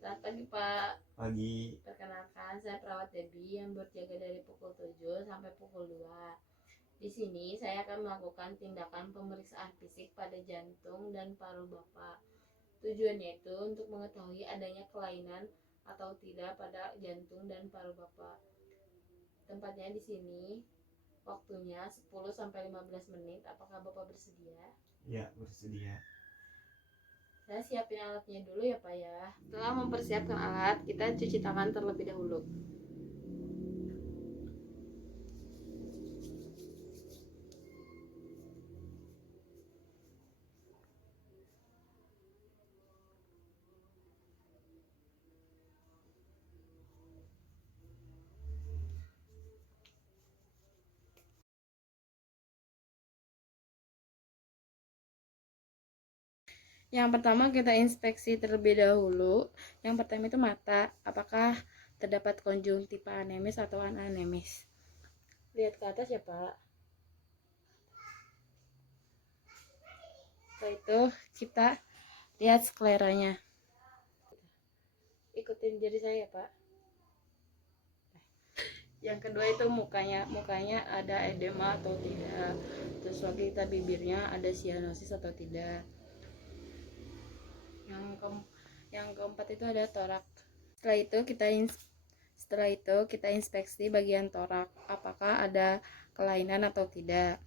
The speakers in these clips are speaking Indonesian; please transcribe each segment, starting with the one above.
Selamat pagi Pak. Pagi. Perkenalkan, saya perawat Debbie yang berjaga dari pukul 7 sampai pukul 2. Di sini saya akan melakukan tindakan pemeriksaan fisik pada jantung dan paru Bapak. Tujuannya itu untuk mengetahui adanya kelainan atau tidak pada jantung dan paru Bapak. Tempatnya di sini, waktunya 10 sampai 15 menit. Apakah Bapak bersedia? Ya, bersedia. Saya siapin alatnya dulu ya Pak ya. Setelah mempersiapkan alat, kita cuci tangan terlebih dahulu. Yang pertama kita inspeksi terlebih dahulu. Yang pertama itu mata, apakah terdapat konjungtiva anemis atau ananemis. Lihat ke atas ya Pak. Setelah itu kita lihat skleranya. Ikutin jari saya ya Pak. Yang kedua itu mukanya ada edema atau tidak. Terus lagi kita bibirnya ada sianosis atau tidak. Yang keempat itu ada torak. Setelah itu kita inspeksi bagian torak, apakah ada kelainan atau tidak.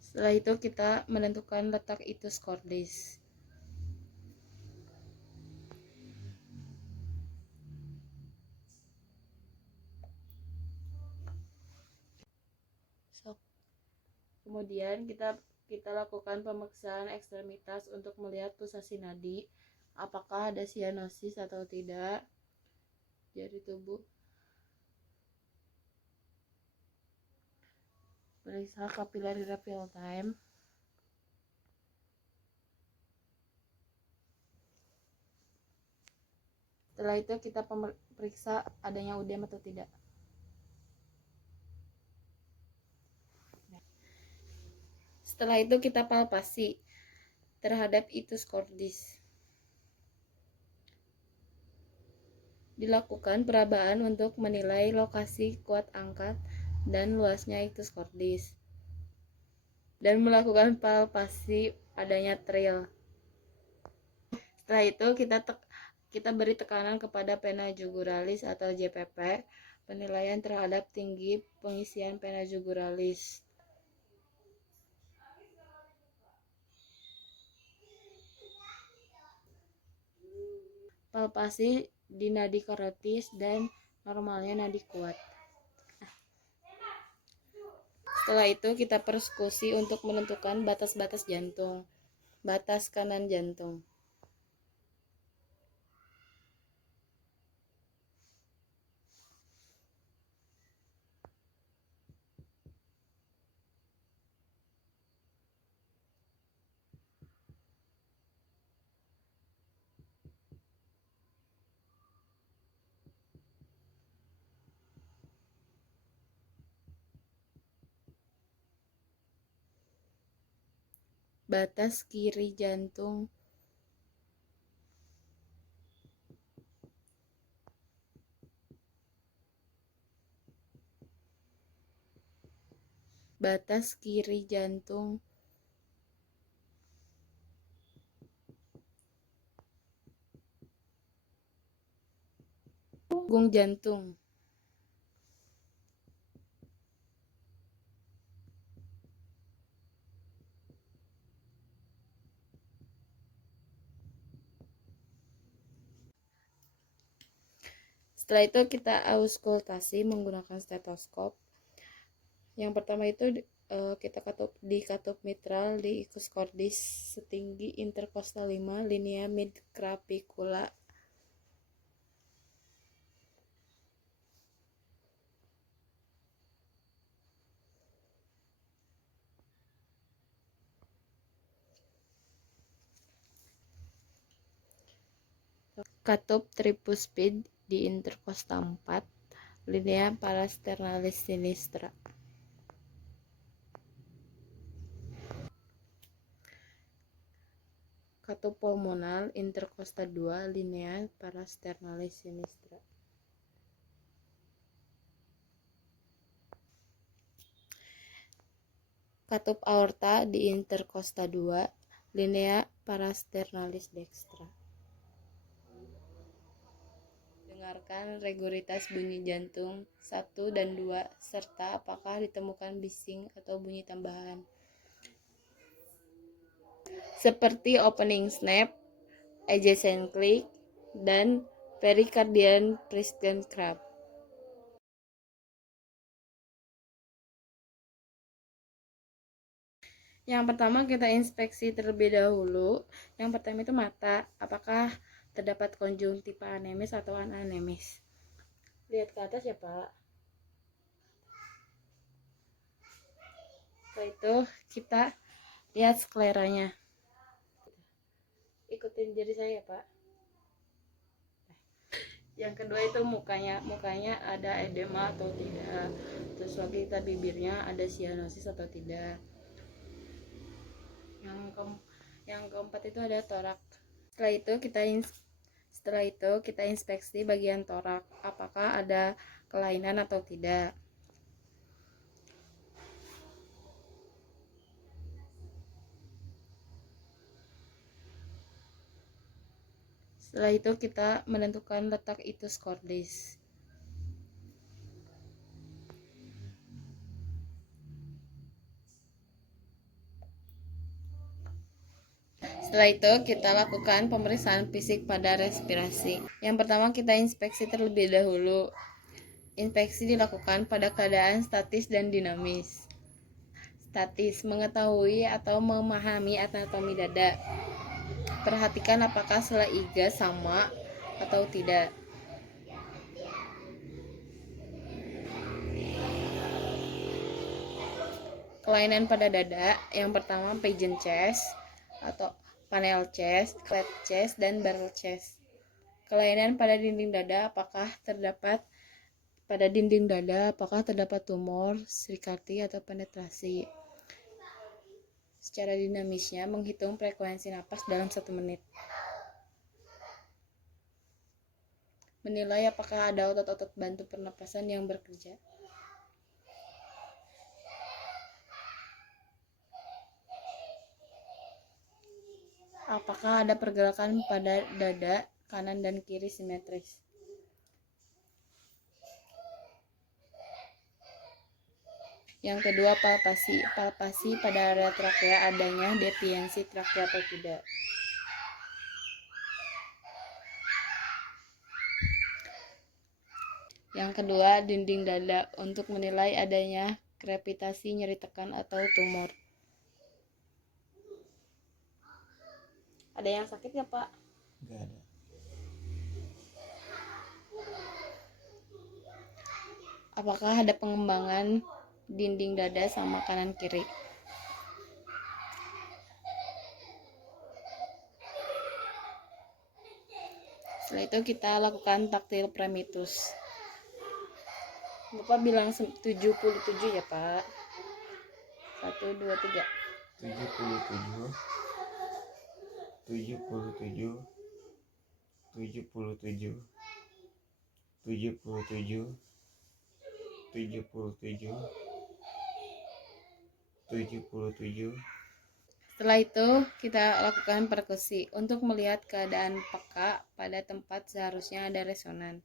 Setelah itu kita menentukan letak itus cordis. Kemudian kita lakukan pemeriksaan ekstremitas untuk melihat pulsasi nadi, apakah ada sianosis atau tidak. Jari tubuh. Periksa capillary real time. Setelah itu kita periksa adanya udem atau tidak. Setelah itu kita palpasi terhadap itus cordis. Dilakukan perabaan untuk menilai lokasi kuat angkat dan luasnya itus cordis. Dan melakukan palpasi adanya trail. Setelah itu kita beri tekanan kepada pena juguralis atau JPP, penilaian terhadap tinggi pengisian pena juguralis. Palpasi di nadi karotis dan normalnya nadi kuat. Setelah itu kita persekusi untuk menentukan batas-batas jantung, batas kanan jantung. Batas kiri jantung. Batas kiri jantung. Punggung jantung. Setelah itu kita auskultasi menggunakan stetoskop. Yang pertama itu kita di katup mitral di ikus cordis setinggi interkostal 5, linea midclavicula. Katup tricuspid di interkostal 4, linea parasternalis sinistra. katup pulmonal, intercosta 2, linea parasternalis sinistra. Katup aorta di intercosta 2, linea parasternalis dextra. Dengarkan reguritas bunyi jantung 1 dan 2 serta apakah ditemukan bising atau bunyi tambahan seperti opening snap, adjacent click, dan pericardian Prisken Krab. Yang pertama kita inspeksi terlebih dahulu. Yang pertama itu mata, apakah terdapat konjungtiva anemis atau ananemis. Lihat ke atas ya Pak. Setelah itu kita lihat skleranya. Ikutin jari saya ya Pak. Yang kedua itu mukanya ada edema atau tidak. Terus lagi kita bibirnya ada sianosis atau tidak. Yang keempat itu ada torak. Setelah itu kita inspeksi bagian torak, apakah ada kelainan atau tidak. Setelah itu kita menentukan letak itus cordis. Setelah itu kita lakukan pemeriksaan fisik pada respirasi. Yang pertama kita inspeksi terlebih dahulu. Inspeksi dilakukan pada keadaan statis dan dinamis. Statis, mengetahui atau memahami anatomi dada. Perhatikan apakah sela iga sama atau tidak. Kelainan pada dada, yang pertama pageant chest atau panel chest, flat chest, dan barrel chest. Kelainan pada dinding dada, apakah terdapat tumor, Charcot atau penetrasi. Secara dinamisnya menghitung frekuensi napas dalam 1 menit. Menilai apakah ada otot-otot bantu pernapasan yang bekerja. Apakah ada pergerakan pada dada kanan dan kiri simetris. Yang kedua palpasi pada area trakea, adanya deviensi trakea atau tidak. Yang kedua dinding dada untuk menilai adanya krepitasi, nyeri tekan atau tumor. Ada yang sakit nggak Pak? Nggak ada. Apakah ada pengembangan dinding dada sama kanan kiri? Setelah itu kita lakukan taktil premitus. Bapak bilang 77 ya Pak. 1, 2, 3. 77 77 77 77 77 77. Setelah itu kita lakukan perkusi untuk melihat keadaan peka pada tempat seharusnya ada resonan.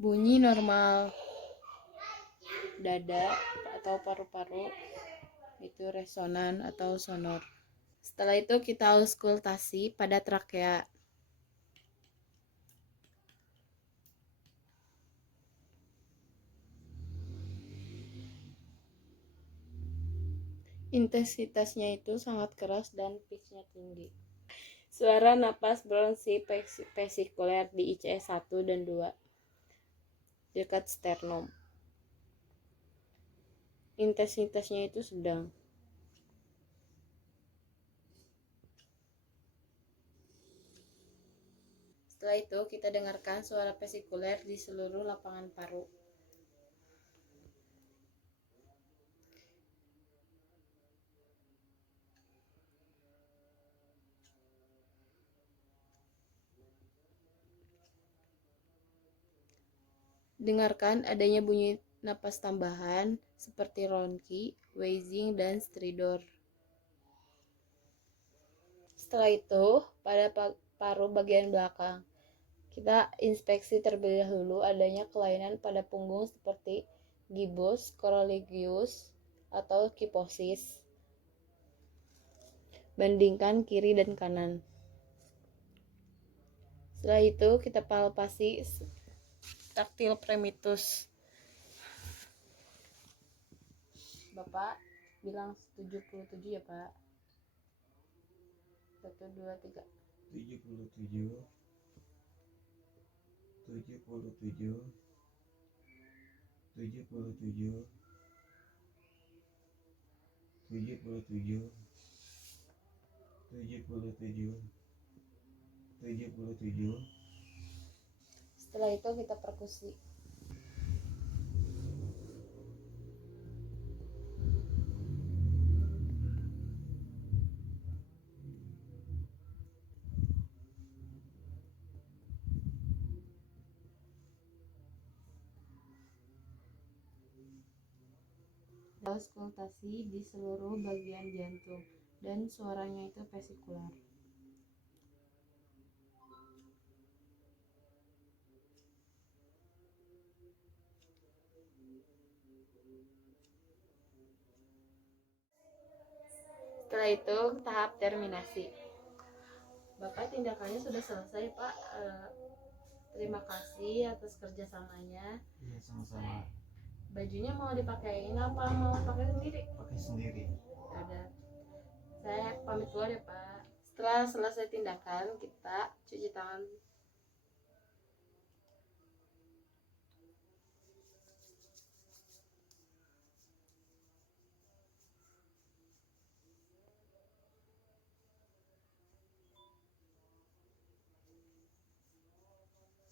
Bunyi normal dada atau paru-paru itu resonan atau sonor. Setelah itu kita auskultasi pada trakea. Intensitasnya itu sangat keras dan pitch-nya tinggi. Suara napas bronsi vesikuler di ICS 1 dan 2 dekat sternum. intensitasnya itu sedang. Setelah itu kita dengarkan suara vesikuler di seluruh lapangan paru. Dengarkan adanya bunyi napas tambahan seperti ronki, wheezing, dan stridor. Setelah itu, pada paru bagian belakang, kita inspeksi terlebih dahulu adanya kelainan pada punggung seperti gibus, corollagius, atau kyphosis. Bandingkan kiri dan kanan. Setelah itu kita palpasi taktil premitus. Bapak bilang 77 ya Pak. 1, 2, 3. 77, 77, 77, 77, 77, 77. Setelah itu kita perkusi. Auskultasi di seluruh bagian jantung dan suaranya itu vesikular. Setelah itu tahap terminasi. Bapak tindakannya sudah selesai Pak. Terima kasih atas kerjasamanya. Iya, sama-sama. Bajunya mau dipakein apa mau pakai sendiri? Pakai sendiri. Ada. Saya pamit dulu ya Pak. Setelah selesai tindakan kita cuci tangan